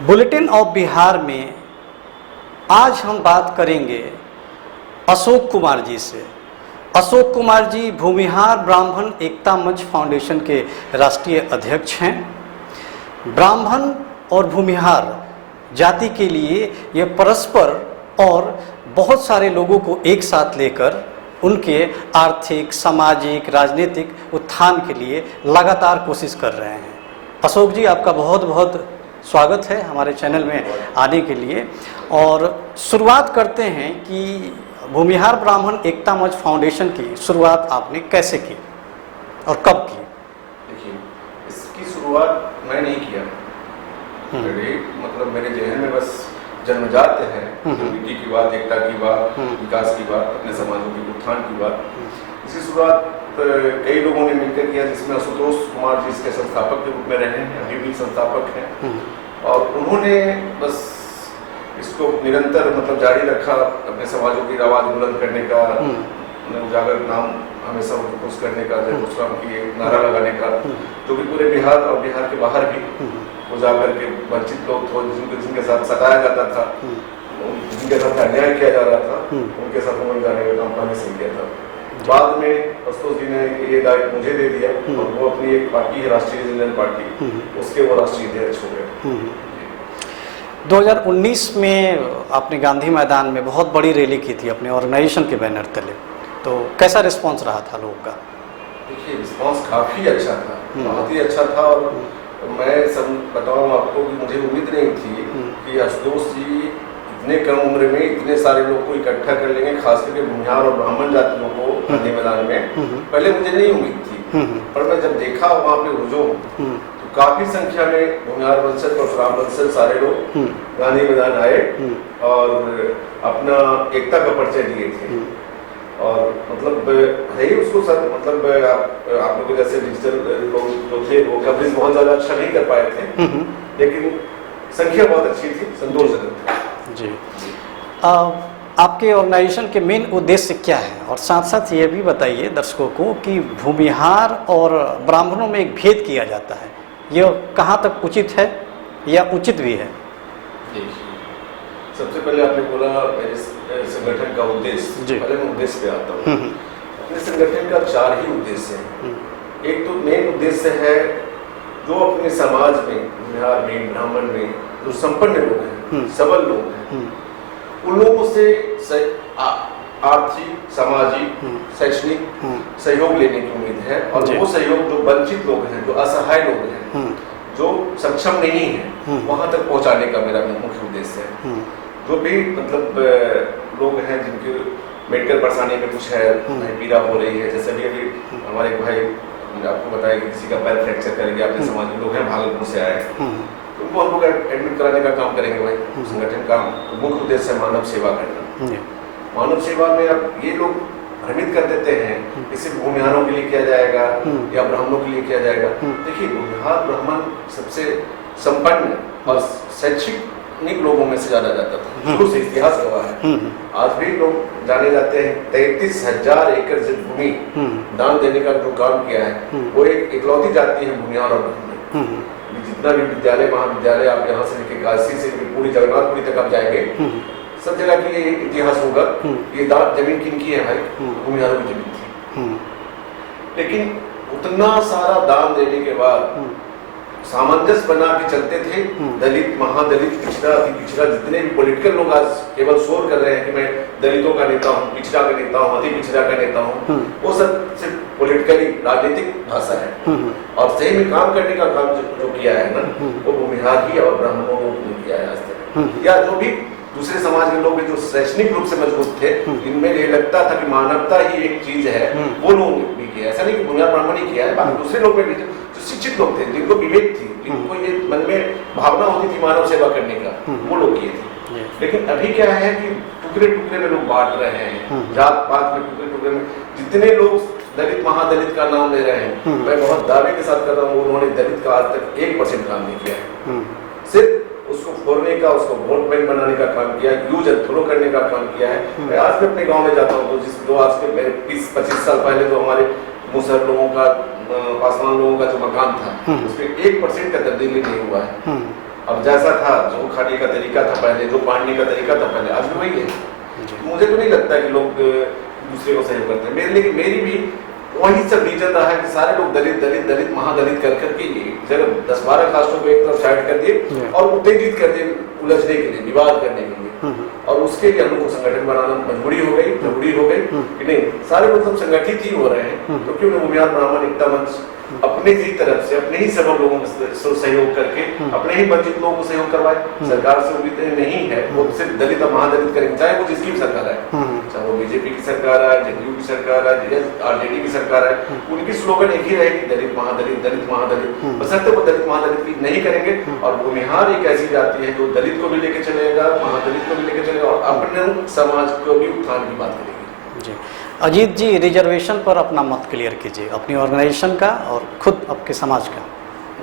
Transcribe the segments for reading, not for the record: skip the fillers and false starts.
Bulletin of Bihar में आज हम बात करेंगे अशोक कुमार जी से। अशोक कुमार जी भूमिहार ब्राह्मण एकता मंच फाउंडेशन के राष्ट्रीय अध्यक्ष हैं। ब्राह्मण और भूमिहार जाति के लिए ये परस्पर और बहुत सारे लोगों को एक साथ लेकर उनके आर्थिक, सामाजिक, राजनीतिक उत्थान के लिए लगातार कोशिश कर रहे हैं। अशोक जी, आपका बहुत बहुत स्वागत है हमारे चैनल में आने के लिए। और शुरुआत करते हैं कि भूमिहार ब्राह्मण एकता मंच फाउंडेशन की शुरुआत आपने कैसे की और कब की? देखिए, इसकी शुरुआत मैं नहीं किया। मतलब मेरे जहन में बस जन्मजात है यूनिटी की बात, एकता की बात, विकास की बात, अपने समाजों के उत्थान की बात। इसकी शुरुआत कई लोगों ने मिलकर किया, जिसमें आशुतोष कुमार जी इसके संस्थापक के रूप में रहे हैं, अभी भी संस्थापक हैं। और उन्होंने बस इसको निरंतर मतलब जारी रखा, अपने समाजों की आवाज़ बुलंद करने का, उजागर नाम हमेशा खुश करने का, जयघोषणाम की नारा लगाने का, जो कि पूरे बिहार और बिहार के बाहर भी उजागर के वंचित लोग थे, जिनके साथ सताया जाता था, जिनके साथ अन्याय किया जा रहा था, उनके साथ उन्होंने जाने का काम पहले से किया था। बाद में अशोक जी ने ये दायित्व मुझे दे दिया और वो अपनी एक पार्टी है, राष्ट्रीय जनता पार्टी, उसके वो राष्ट्रीय अध्यक्ष हो गए। 2019 में आपने गांधी मैदान में बहुत बड़ी रैली की थी अपने ऑर्गेनाइजेशन के बैनर तले, तो कैसा रिस्पांस रहा था लोगों का? देखिए, रिस्पांस काफ़ी अच्छा था, बहुत ही अच्छा था। और मैं बताऊँ आपको कि मुझे उम्मीद नहीं थी कि आशुतोष जी इतने कम उम्र में इतने सारे लोग को इकट्ठा कर लेंगे, खास करके भूमिहार और ब्राह्मण जातियों को गांधी मैदान में। पहले मुझे नहीं उम्मीद थी, पर मैं जब देखा वहाँ पे हुजूम, तो काफी संख्या में भूमिहार वंशज और श्राम वंशज सारे लोग गांधी मैदान आए और अपना एकता का परिचय दिए थे। और मतलब है ही उसको सर, मतलब आप लोग जैसे डिजिटल लोग जो थे वो कवरेज बहुत ज्यादा अच्छा नहीं कर पाए थे, लेकिन संख्या बहुत अच्छी थी, संतोषजनक थी। जी, आपके ऑर्गेनाइजेशन के मेन उद्देश्य क्या है? और साथ साथ ये भी बताइए दर्शकों को कि भूमिहार और ब्राह्मणों में एक भेद किया जाता है, यह कहाँ तक उचित है या उचित भी है? सबसे पहले आपने बोला मेरे संगठन का उद्देश्य, पहले मैं उद्देश्य पे आता हूँ। अपने संगठन का 4 ही उद्देश्य हैं। एक तो मेन उद्देश्य है जो अपने समाज में, बिहार में, ब्राह्मण में जो संपन्न लोग हैं, सबल लोग हैं, उन लोगों से आर्थिक, सामाजिक, शैक्षणिक सहयोग लेने की उम्मीद है। और वो सहयोग जो वंचित लोग हैं, जो असहाय लोग हैं, जो सक्षम नहीं है, वहां तक पहुंचाने का मेरा मुख्य उद्देश्य है। जो भी मतलब लोग हैं जिनके मेडिकल परेशानी में कुछ है, पीड़ा हो रही है, जैसे भी हमारे भाई आपको बताया कि किसी का पैर फ्रैक्चर करेंगे, अपने समाज में लोग हैं भागलपुर से आए, तो उनको हम लोग एडमिट कराने का काम करेंगे। भाई संगठन का मुख्य उद्देश्य है मानव सेवा करना। मानव सेवा में अब ये लोग भ्रमित कर देते हैं कि सिर्फ भूमिहारों के लिए किया जाएगा या ब्राह्मणों के लिए किया जाएगा। देखिए, भूमिहार ब्राह्मण सबसे संपन्न और शैक्षिक लोगों में से जाना जाता था, शुरू से इतिहास गवाह है। आज भी लोग जाने जाते हैं। 33,000 एकड़ भूमि दान देने का जो काम किया है, वो एक इकलौती जाति है भूमिहार और ब्राह्मण। जितना भी विद्यालय, महाविद्यालय, आप यहाँ से लेके काशी से पूरी जगन्नाथपुरी तक आप जाएंगे, सब जगह की ये इतिहास होगा। ये जमीन किनकी है भाई? भूमिहारों की जमीन थी। लेकिन उतना सारा दान देने के बाद सामंजस्य बना के चलते थे। दलित, महादलित, पिछड़ा, अति पिछड़ा, जितने भी पॉलिटिकल लोग आज केवल शोर कर रहे हैं कि मैं दलितों का नेता हूँ, पिछड़ा का नेता हूँ, अति पिछड़ा का नेता हूँ, वो सब सिर्फ पॉलिटिकली राजनीतिक भाषा है। और सही में काम करने का काम जो किया है ना, वो भूमिहार ही और ब्राह्मणों ने किया है आज तक। या जो भी दूसरे समाज के लोग जो शैक्षणिक रूप से मजबूत थे, इनमें ये लगता था कि मानवता ही एक चीज है, वो लोग भी किया। ऐसा नहीं कि भूमिहार ब्राह्मण ही किया है, बाकी दूसरे लोग भी जो शिक्षित लोग थे, जिनको विवेक थी, जिनको ये मन में भावना होती थी मानव सेवा करने का, वो लोग किए थे। लेकिन अभी क्या है कि टुकड़े टुकड़े में लोग बांट रहे हैं, जात पात में टुकड़े टुकड़े में। जितने लोग दलित, महादलित का नाम ले रहे हैं, मैं बहुत दावे के साथ कर रहा हूँ, उन्होंने दलित का आज तक 1% काम नहीं किया है। सिर्फ उसको फोड़ने का, उसको वोट बैंक बनाने का काम किया, यूज एंड थ्रो करने का काम किया है। मैं आज भी अपने गांव में जाता हूँ, तो आज के 20-25 साल पहले तो हमारे मुसहर लोगों का पासवान लोगों का जो मकान था उसमें 1% का तब्दीली नहीं हुआ है। अब जैसा था, जो खाने का तरीका था पहले, जो बांटने का तरीका था पहले, आज भी वही है। मुझे तो नहीं लगता कि लोग दूसरे को सहयोग करते हैं। मेरी भी वही सब रीजन रहा है कि सारे लोग दलित दलित दलित महादलित कर करके जब 10-12 कास्टों को एक तरफ साइड कर दिए और उत्तेजित कर दिए उलझने के लिए, विवाद करने के लिए, और उसके लिए हम लोग को संगठन बनाना मजबूरी हो गई कि नहीं, सारे लोग सब संगठित ही हो रहे हैं। तो क्यों भूमिहार ब्राह्मण एकता मंच अपने ही तरफ से, अपने ही सबल लोगों को सहयोग करके, अपने ही वंचित लोगों को सहयोग करवाए। सरकार से उम्मीद नहीं है, वो सिर्फ दलित और महादलित करेंगे, चाहे वो जिसकी भी सरकार है, चाहे वो बीजेपी की सरकार है, जेडीयू की सरकार है, आरजेडी की सरकार है, उनकी स्लोगन एक ही रहेगी, दलित महादलित, दलित महादलित। बशर्ते वो दलित महादलित की नहीं करेंगे। और भूमिहार एक ऐसी जाति है जो दलित को भी लेके चलेगा, महादलित को भी लेके चलेगा और अपने समाज को भी उत्थान की बात करेगी। जी अजीत जी, रिजर्वेशन पर अपना मत क्लियर कीजिए, अपनी ऑर्गेनाइजेशन का और खुद आपके समाज का।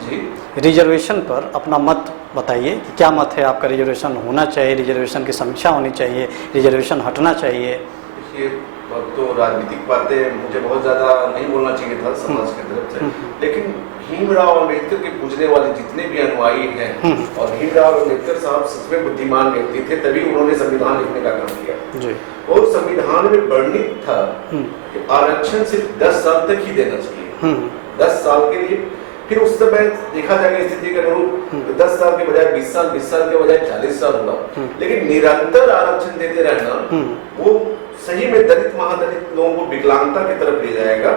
जी, रिजर्वेशन पर अपना मत बताइए कि क्या मत है आपका। रिजर्वेशन होना चाहिए, रिजर्वेशन की समीक्षा होनी चाहिए, रिजर्वेशन हटना चाहिए? देखिए, अब तो राजनीतिक बातें मुझे बहुत ज़्यादा नहीं बोलना चाहिए था समाज की तरफ से, लेकिन भीमराव अम्बेडकर के पूजने वाले जितने भी अनुयायी हैं, और भीमराव अम्बेडकर साहब सच में बुद्धिमान व्यक्ति थे, तभी उन्होंने संविधान लिखने का काम किया जी। और संविधान में वर्णित था कि आरक्षण सिर्फ 10 साल तक ही देना चाहिए, 10 साल के लिए। फिर उस समय देखा जाएगा स्थिति के अनुरूप 10 साल के बजाय 20 साल, 20 साल के बजाय 40 साल हुआ। लेकिन निरंतर आरक्षण देते रहना वो सही में दलित महादलित लोगों को विकलांगता की तरफ ले जाएगा।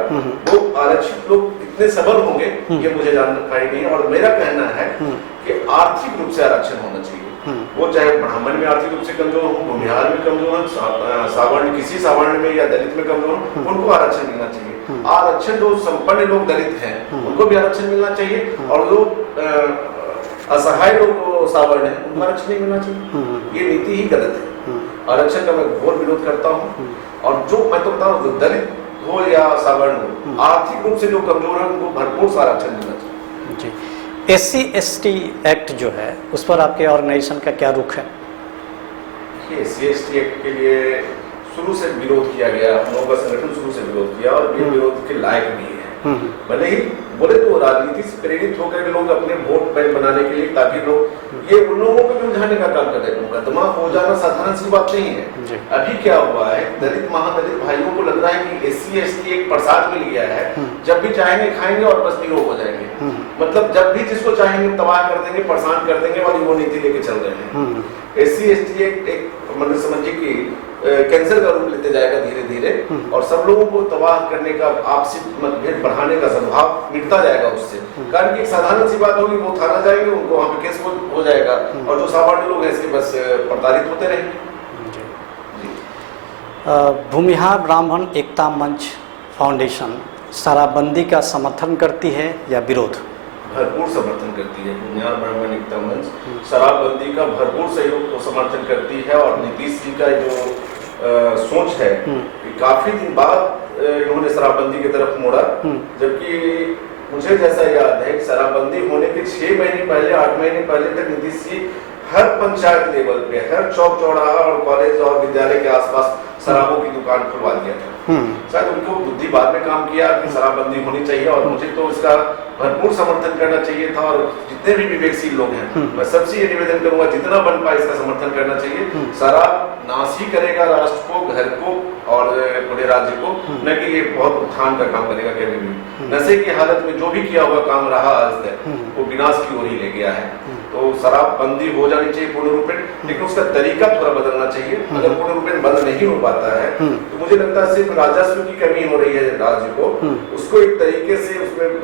वो आरक्षित लोग कितने सबल होंगे ये मुझे जानकारी नहीं है। और मेरा कहना है कि आर्थिक रूप से आरक्षण होना चाहिए। वो चाहे ब्राह्मण में आर्थिक रूप से कमजोर हो, भूमिहार में कमजोर हो, सावर्ण किसी सावर्ण में या दलित में कमजोर हो, उनको आरक्षण मिलना चाहिए। आरक्षण जो संपन्न लोग दलित हैं उनको भी आरक्षण मिलना चाहिए, और जो असहाय लोग सावर्ण है उनको आरक्षण नहीं मिलना चाहिए। ये नीति ही गलत है। आरक्षण का मैं घोर विरोध करता हूँ। और जो मैं तो बता रहा हूँ, जो दलित हो या सावर्ण हो, आर्थिक रूप से जो कमजोर है उनको भरपूर सा आरक्षण मिलना चाहिए जी। SC/ST एक्ट जो है उस पर आपके ऑर्गेनाइजेशन का क्या रुख है? SC/ST एक्ट के लिए शुरू से विरोध किया गया, हम लोगों का संगठन शुरू से विरोध किया, और ये विरोध के लायक भी है। भले ही बोले तो राजनीति से प्रेरित होकर के लोग अपने वोट बैंक बनाने के लिए, ताकि लोग ये उन लोगों को भी उलझाने का काम कर रहे हैं। मुकदमा हो जाना साधारण सी बात नहीं है। अभी क्या हुआ है, दलित महादलित भाइयों को लग रहा है कि SC/ST एक प्रसाद मिल गया है, जब भी चाहेंगे खाएंगे और बस निरोग हो जाएंगे। मतलब जब भी जिसको चाहेंगे तबाह कर देंगे, परेशान कर देंगे, और वो नीति लेके चल रहे हैं। SC/ST एक मतलब समझिए कि कैंसर का रूप लेते जाएगा धीरे धीरे, और सब लोगों को तबाह करने का, आपसी मतभेद बढ़ाने का स्वभाव मिटता जाएगा उससे। कारण कि एक साधारण सी बात होगी, वो थाना जाएंगे, उनको वहाँ पे केस हो जाएगा, और जो सामान्य लोग हैं इसके बस प्रताड़ित होते रहेंगे। भूमिहार ब्राह्मण एकता मंच फाउंडेशन शराबबंदी का समर्थन करती है या विरोध? भरपूर समर्थन करती है। भूमिहार ब्राह्मण एकता मंच शराबबंदी का भरपूर सहयोग तो समर्थन करती है। और नीतीश जी का जो सोच है कि काफी दिन बाद इन्होंने शराबबंदी की तरफ मोड़ा, जबकि मुझे जैसा याद है कि शराबबंदी होने के 6 महीने पहले, 8 महीने पहले तक नीतीश जी हर पंचायत लेवल पे, हर चौक चौराहा और कॉलेज और विद्यालय के आसपास शराबों की दुकान खुलवा दिया था। शायद उनको बुद्धि बाद में काम किया कि शराबबंदी होनी चाहिए, और मुझे तो इसका भरपूर समर्थन करना चाहिए था। और जितने भी विवेकशील लोग हैं, मैं सबसे ये निवेदन करूंगा, जितना बन पाए इसका समर्थन करना चाहिए। शराब नाश ही करेगा राष्ट्र को, घर को और पूरे राज्य को, न कि ये बहुत उत्थान का काम करेगा कभी भी। नशे की हालत में जो भी किया हुआ काम रहा आज तक, वो विनाश की ओर ही ले गया है। तो शराबबंदी हो जानी चाहिए पूर्ण रूप में, लेकिन उसका तरीका थोड़ा बदलना चाहिए। अगर पूर्ण रूप में बंद नहीं हो पाता है तो मुझे लगता है सिर्फ राजस्व की कमी हो रही है राज्य को, उसको एक तरीके से उसमें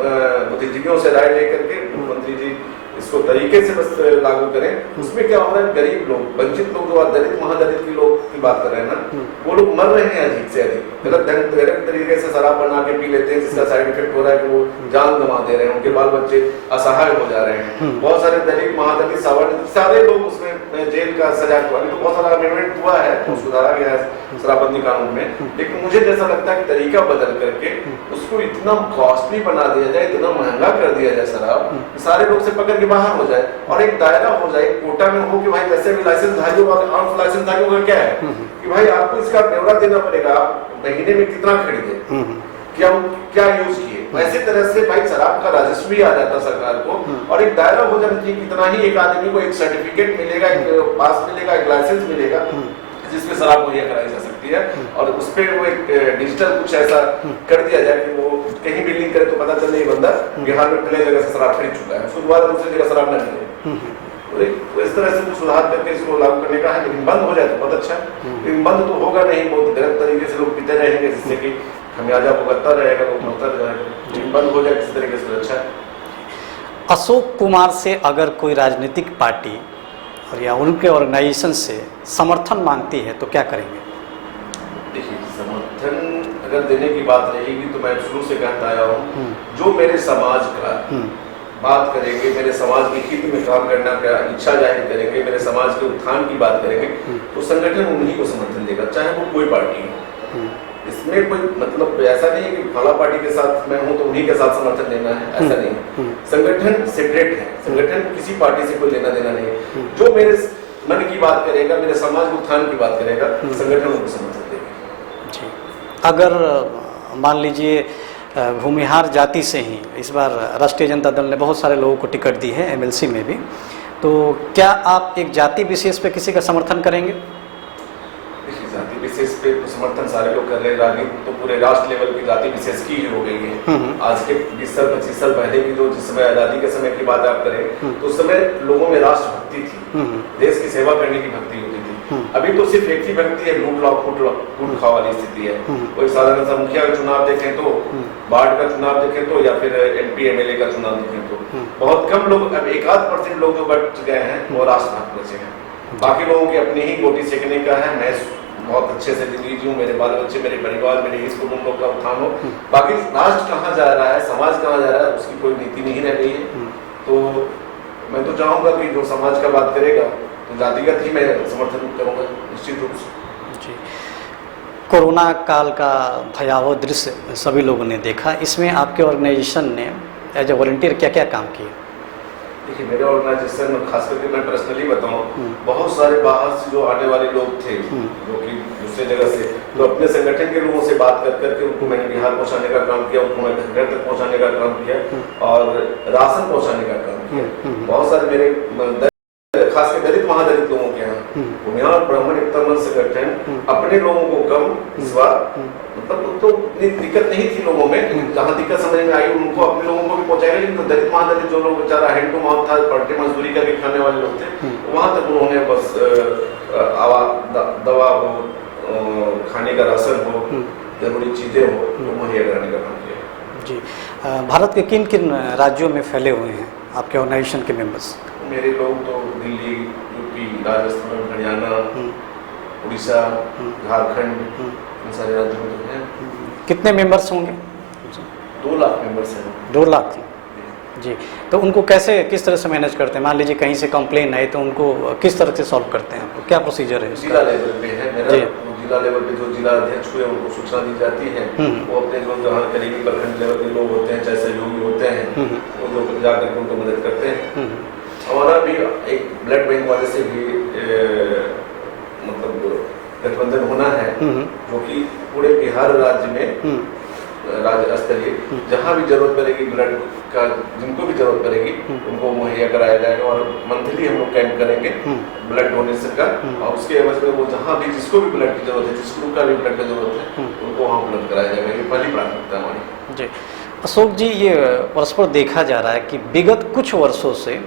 बुद्धिजीवियों से राय लेकर के मुख्यमंत्री जी इसको तरीके से बस लागू करें। उसमें क्या हो रहा है, गरीब लोग, वंचित लोग, जो दलित महादलित के लोग की बात कर रहे हैं ना, वो लोग मर रहे हैं अधिक से अधिक। गलत तरीके से शराब बना के पी लेते हैं, जिसका साइड इफेक्ट हो रहा है कि वो जान गंवा दे रहे हैं, उनके बाल बच्चे असहाय हो जा रहे हैं। बहुत सारे दलित महादलित सावर्ण सारे लोग उसमें जेल का सजा हुआ, तो बहुत सारा अमेंडमेंट हुआ है, तो सुधारा गया है शराबबंदी कानून में। लेकिन मुझे जैसा लगता है कि तरीका बदल करके उसको इतना कॉस्टली बना दिया जाए, इतना महंगा कर दिया जाए शराब, सारे लोग से पकड़ के बाहर हो जाए, और एक दायरा हो जाए, कोटा में हो कि भाई जैसे भी लाइसेंस धारियों और लाइसेंस धारियों का क्या है कि भाई आपको इसका ब्यौरा देना पड़ेगा, आप महीने में कितना खरीदे, क्या क्या यूज किए। ऐसी तरह से भाई शराब का राजस्व भी आ जाता सरकार को, और एक दायरा हो जाना चाहिए, कितना ही एक आदमी को एक सर्टिफिकेट मिलेगा, एक पास मिलेगा, एक लाइसेंस मिलेगा जिसमें शराब मुहैया कराई जा सकती है, और उस पर वो एक डिजिटल कुछ ऐसा कर दिया जाए कि वो कहीं भी लिंक करे तो पता चले ये बंदा बिहार में पहले जगह से शराब खरीद चुका है, उसको दोबारा दूसरी जगह शराब न मिले। तो इस तरह से कुछ सुधार करके इसको लागू करने का है, लेकिन बंद हो जाए तो बहुत अच्छा है। लेकिन बंद तो होगा नहीं, बहुत गलत तरीके से लोग पीते रहेंगे, जिससे कि खमियाजा भुगतता रहेगा, लोग मरता रहेगा। लेकिन बंद हो जाए किसी तरीके से अच्छा है। अशोक कुमार से अगर कोई राजनीतिक पार्टी और या उनके ऑर्गेनाइजेशन से समर्थन मांगती है तो क्या करेंगे? देखिए, समर्थन अगर देने की बात रहेगी तो मैं शुरू से कहता आया हूँ, जो मेरे समाज का बात करेंगे, मेरे समाज के हित में काम करना का इच्छा जाहिर करेंगे, मेरे समाज के उत्थान की बात करेंगे, तो संगठन उन्हीं को समर्थन देगा, चाहे वो कोई पार्टी हो। इसमें कोई मतलब ऐसा नहीं है कि फला पार्टी के साथ मैं हूं तो उन्हीं के साथ समर्थन देना है, ऐसा नहीं। संगठन सेपरेट है, संगठन किसी पार्टी से कोई लेना देना नहीं है। जो मेरे मन की बात करेगा, मेरे समाज के उत्थान की बात करेगा, संगठन उनको समर्थन देगा। जी, अगर मान लीजिए भूमिहार जाति से ही इस बार राष्ट्रीय जनता दल ने बहुत सारे लोगों को टिकट दी है एमएलसी में भी, तो क्या आप एक जाति विशेष पे किसी का समर्थन करेंगे? जाति विशेष पे तो समर्थन सारे लोग कर रहे हैं, राजनीति तो पूरे राष्ट्र लेवल की जाति विशेष की ही हो गई है। आज के 20 साल 25 साल पहले की जो जिस समय आजादी के समय की बात आप करें तो उस समय लोगों में राष्ट्र भक्ति थी, देश की सेवा करने की भक्ति होती थी। अभी तो सिर्फ एक ही भक्ति है, लूट लाओ फूट खाओ वाली स्थिति है। कोई साधारण सा मुखिया का चुनाव देखें तो, वार्ड का चुनाव देखें तो, या फिर MP MLA का चुनाव देखें तो बहुत कम लोग, अब 1-8% लोग जो बच गए हैं वो राष्ट्र भक्त बचे हैं। बाकी लोगों की अपनी ही गोटी सेकने का है, मैं बहुत अच्छे से जिंदगी जीऊं, मेरे बाल बच्चे, मेरे परिवार, मेरे इस कुटुंब लोग का उत्थान हो। बाकी राष्ट्र कहाँ जा रहा है, समाज कहाँ जा रहा है, उसकी कोई नीति नहीं रह गई है। तो मैं तो चाहूँगा कि जो समाज का बात करेगा तो जातिगत ही मैं समर्थन करूँगा निश्चित रूप से। जी, कोरोना काल का भयावह दृश्य सभी लोगों ने देखा, इसमें आपके ऑर्गेनाइजेशन ने एज ए वॉलंटियर क्या क्या काम किए? देखिए, मेरे ऑर्गेनाइजेशन खास करके मैं पर्सनली बताऊं, बहुत सारे बाहर से जो आने वाले लोग थे जो कि दूसरे जगह से, तो अपने संगठन के लोगों से बात कर करके उनको मैंने बिहार पहुंचाने का काम किया, उनको मैं घर तक पहुंचाने का काम किया और राशन पहुंचाने का काम किया। बहुत सारे मेरे खास कर दलित महादलित लोगों के यहाँ ब्राह्मण एकता मंच संगठन अपने लोगों को कम इस बार मतलब तो इतनी दिक्कत नहीं थी लोगों में, जहाँ दिक्कत समझ में आई उनको अपने लोगों को भी पहुंचाएगा। लेकिन तो दलित महादलित जो लोग बेचारा हैंड टू माउथ था, पलटे मजदूरी करके खाने वाले लोग थे, वहां तक उन्होंने बस दवा हो, खाने का राशन हो, जरूरी चीजें हो तो मुहैया कराने का काम किया। जी, भारत के किन किन राज्यों में फैले हुए हैं आपके ऑर्गेनाइजेशन के मेंबर्स? मेरे लोग तो दिल्ली, यूपी, राजस्थान, हरियाणा, उड़ीसा, झारखंड, इन सारे राज्यों में तो हैं। कितने मेंबर्स होंगे? 2 लाख मेंबर्स हैं। 2 लाख जी, तो उनको कैसे किस तरह से मैनेज करते हैं? मान लीजिए कहीं से कंप्लेन आए तो उनको किस तरह से सॉल्व करते हैं? क्या प्रोसीजर है? जिला लेवल पे है मेरा, जिला लेवल पे जो जिला अध्यक्ष हुए उनको सूचना दी जाती है, वो अपने जो जहाँ करीबी प्रखंड लेवल के लोग होते हैं, चाहे सहयोगी होते हैं, वो जो जाकर के उनको मदद करते हैं। हमारा भी एक ब्लड बैंक वाले से भी मतलब गठबंधन होना है, जो कि पूरे बिहार राज्य में राज्य स्तरीय जहाँ भी जरूरत पड़ेगी ब्लड का, जिनको भी जरूरत पड़ेगी उनको मुहैया कराया जाएगा। और मंथली हम लोग कैंप करेंगे ब्लड डोनेशन का, और उसके एवज में वो जहाँ भी जिसको भी ब्लड की जरूरत है, जिस ग्रुप का भी ब्लड की जरूरत है, उनको वहाँ उपलब्ध कराया जाएगा। ये पहली प्राथमिकता हमारी। जी, अशोक जी, ये परस्पर देखा जा रहा है कि विगत कुछ वर्षों से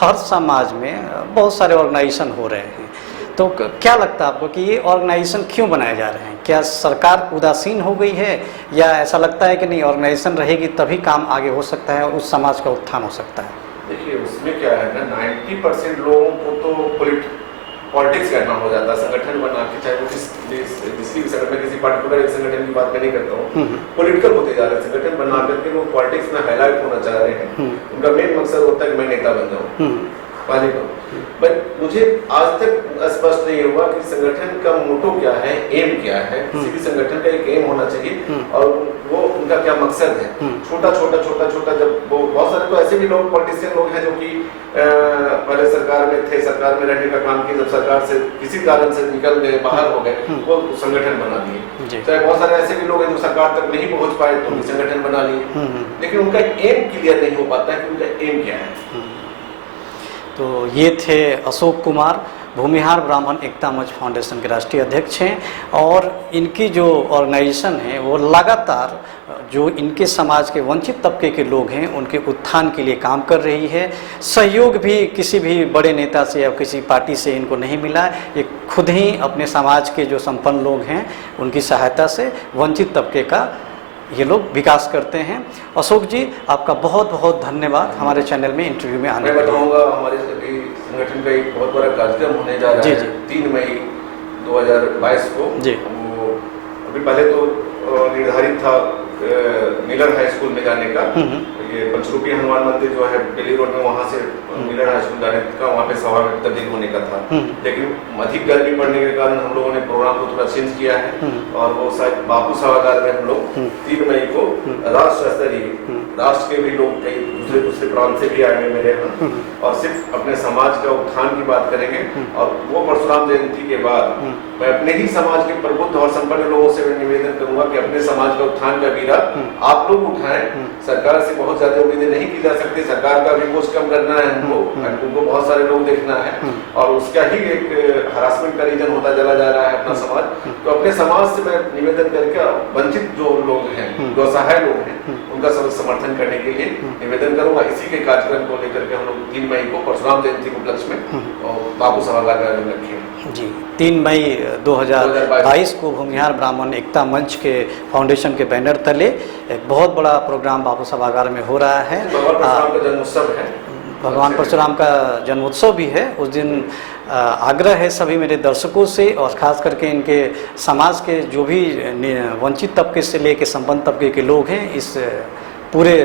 हर समाज में बहुत सारे ऑर्गेनाइजेशन हो रहे हैं, तो क्या लगता है आपको कि ये ऑर्गेनाइजेशन क्यों बनाए जा रहे हैं? क्या सरकार उदासीन हो गई है, या ऐसा लगता है कि नहीं ऑर्गेनाइजेशन रहेगी तभी काम आगे हो सकता है और उस समाज का उत्थान हो सकता है? देखिए, उसमें क्या है ना, 90% लोगों को तो पॉलिटिक्स करना हो जाता है संगठन बना के, चाहे वो किसी भी संगठन में, किसी पर्टिकुलर एक संगठन की बात मैं नहीं करता हूँ, पॉलिटिकल होते जा रहे हैं संगठन बना करके, लोग पॉलिटिक्स में हाईलाइट होना चाह रहे हैं। उनका मेन मकसद होता है कि मैं नेता बन जाऊँ। बट मुझे आज तक स्पष्ट नहीं हुआ कि संगठन का मोटो क्या है, एम क्या है। किसी भी संगठन का एक एम होना चाहिए और वो उनका क्या मकसद है। छोटा छोटा जब वो बहुत सारे तो ऐसे भी लोग पॉलिटिशियन लोग हैं जो कि पहले सरकार में थे, सरकार में रहने का काम किया, जब सरकार से किसी कारण से निकल गए, बाहर हो गए, वो संगठन बना लिए। चाहे बहुत सारे ऐसे भी लोग हैं जो सरकार तक नहीं पहुंच पाए तो संगठन बना लिए, लेकिन उनका एम क्लियर नहीं हो पाता है कि उनका एम क्या है। तो ये थे अशोक कुमार, भूमिहार ब्राह्मण एकता मंच फाउंडेशन के राष्ट्रीय अध्यक्ष हैं, और इनकी जो ऑर्गेनाइजेशन है वो लगातार जो इनके समाज के वंचित तबके के लोग हैं उनके उत्थान के लिए काम कर रही है। सहयोग भी किसी भी बड़े नेता से या किसी पार्टी से इनको नहीं मिला, ये खुद ही अपने समाज के जो संपन्न लोग हैं उनकी सहायता से वंचित तबके का ये लोग विकास करते हैं। अशोक जी, आपका बहुत बहुत धन्यवाद हमारे चैनल में इंटरव्यू में आने मैं बताऊंगा हमारे संगठन का एक बहुत बड़ा कार्यक्रम होने जा रहा है 3 मई 2022 को जी। वो अभी पहले तो निर्धारित था मिलर हाई स्कूल में जाने का, ये पंचरूपी हनुमान मंदिर जो है दिल्ली रोड में, वहाँ से मिलर हाई स्कूल जाने का, वहाँ पे सभा में तब्दील होने का था, लेकिन अधिक गर्मी पड़ने के कारण हम लोगों ने प्रोग्राम को थोड़ा चेंज किया है और वो शायद बापू सभागार में हम लोग 3 मई को राष्ट्र स्तरीय, राष्ट्र के भी लोग कई दूसरे प्रांत से भी आएंगे मेरे यहाँ, और सिर्फ अपने समाज का उत्थान की बात करेंगे। और वो परशुराम जयंती के बाद मैं अपने ही समाज के प्रबुद्ध और संपन्न लोगों से निवेदन करूंगा कि अपने समाज का उत्थान का बीड़ा आप लोग उठाएं। सरकार से बहुत ज्यादा उम्मीदें नहीं की जा सकती, सरकार का भी कुछ कम करना है उनको बहुत सारे लोग देखना है, और उसका ही एक हरासमेंट का रीजन होता चला जा रहा है अपना समाज। तो अपने समाज से मैं निवेदन करके वंचित जो लोग हैं, जो असहाय लोग हैं, उनका समर्थन करने के लिए निवेदन करूंगा। इसी के कार्यक्रम को लेकर के हम लोग 3 मई को परशुराम जयंती के उपलक्ष्य में और बापू सभागार में आयोजन रखेंगे जी। 3 मई 2022 को भूमिहार ब्राह्मण एकता मंच के फाउंडेशन के बैनर तले एक बहुत बड़ा प्रोग्राम बापू सभागार में हो रहा है। भगवान परशुराम का जन्मोत्सव है, भगवान परशुराम का जन्मोत्सव भी है। उस दिन आग्रह है सभी मेरे दर्शकों से, और ख़ास करके इनके समाज के जो भी वंचित तबके से लेकर संपन्न तबके के लोग हैं, इस पूरे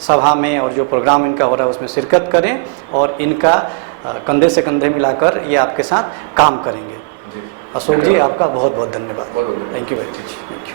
सभा में और जो प्रोग्राम इनका हो रहा है उसमें शिरकत करें, और इनका कंधे से कंधे मिलाकर ये आपके साथ काम करेंगे। अशोक जी, आपका बहुत बहुत धन्यवाद। Thank you very much. Thank you.